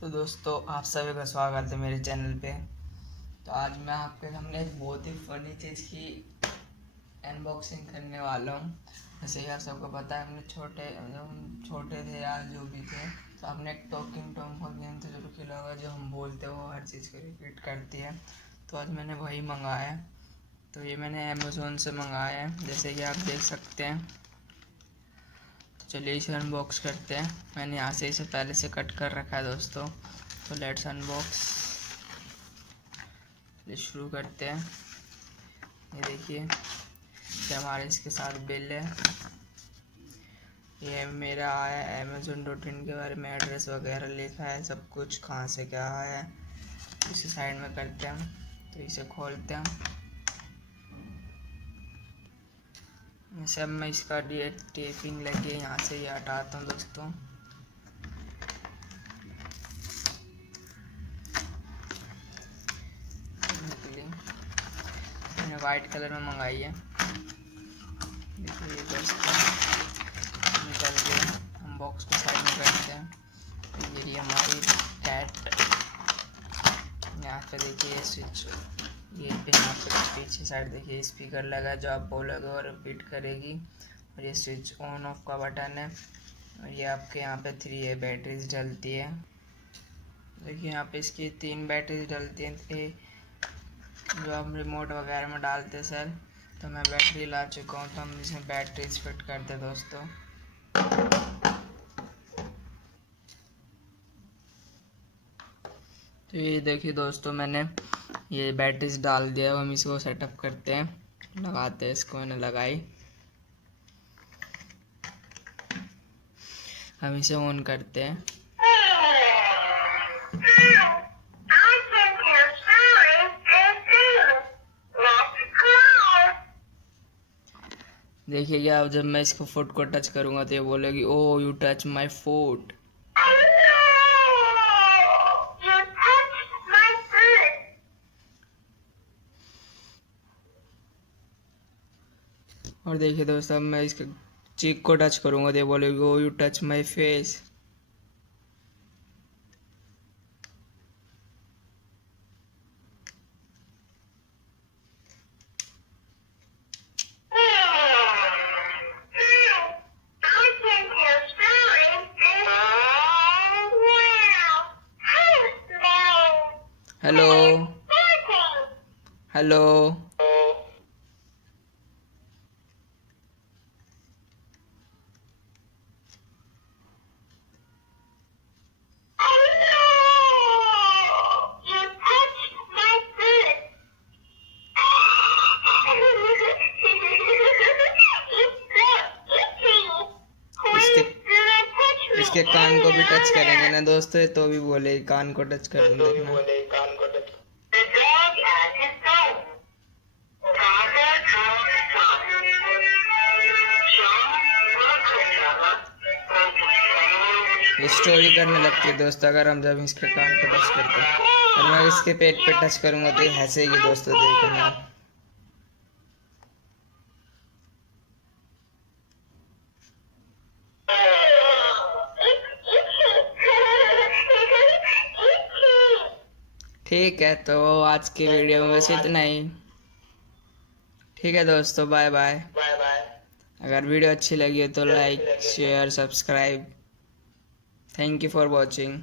तो दोस्तों आप सभी का स्वागत है मेरे चैनल पे। तो आज मैं आपके सामने एक बहुत ही फनी चीज़ की अनबॉक्सिंग करने वाला हूँ। जैसे कि आप सबको पता है, हमने जब हम छोटे थे या जो भी थे, तो आपने एक टॉकिंग टॉम का गेम तो जरूर खेला होगा। जो हम बोलते हैं वो हर चीज़ को रिपीट करती है। तो आज मैंने वही मंगाया है। तो ये मैंने अमेज़ोन से मंगाया है, जैसे कि आप देख सकते हैं। चलिए इसे अनबॉक्स करते हैं। मैंने यहाँ से इसे पहले से कट कर रखा है दोस्तों। तो लेट्स अनबॉक्स, शुरू करते हैं। ये देखिए कि हमारे इसके साथ बिल है। ये मेरा आया amazon.in के बारे में, एड्रेस वगैरह लिखा है, सब कुछ कहाँ से क्या आया है। इसे साइड में करते हैं। तो इसे खोलते हैं। वैसे अब मैं इसका टेपिंग लगे यहाँ से ये हटाता हूँ दोस्तों। मैंने वाइट कलर में मंगाई है। देखिए दोस्तों निकल के हम बॉक्स को साइड में करते हैं। तो ये हमारी कैट, यहाँ पे देखिए स्विच, ये पे यहाँ पे पीछे साइड देखिए स्पीकर लगा है, जो आप बोलोगे और रिपीट करेगी। और ये स्विच ऑन ऑफ का बटन है। और ये आपके यहाँ पे 3 बैटरीज डलती है। देखिए यहाँ पे इसकी 3 बैटरीज डलती हैं, जो हम रिमोट वगैरह में डालते सर। तो मैं बैटरी ला चुका हूँ, तो हम इसमें बैटरीज फिट करते दोस्तों। तो ये देखिए दोस्तों, मैंने ये बैटरीज डाल दिया। हम इसको सेटअप करते हैं, लगाते हैं इसको। मैंने लगाई, हम इसे ऑन करते हैं। देखिए क्या, जब मैं इसको फुट को टच करूंगा तो ये बोलेगी oh you touch my foot. और देखिए दोस्तों, अब मैं इसके चीक को टच करूंगा तो ये बोलेगी oh you touch my face. Hello hello. इसके इसके कान को भी टच करेंगे ना दोस्तों, तो भी बोले कान को टच कर देखना। ये स्टोरी करने लगती है दोस्तों, अगर हम जब इसके कान को टच करते हैं। और मैं इसके पेट पे टच करूंगा तो ये हंसेगी दोस्तों, देखना। ठीक है, तो आज की वीडियो में बस इतना ही। ठीक है दोस्तों, बाय बाय। अगर वीडियो अच्छी लगी हो तो like share subscribe. Thank you for watching.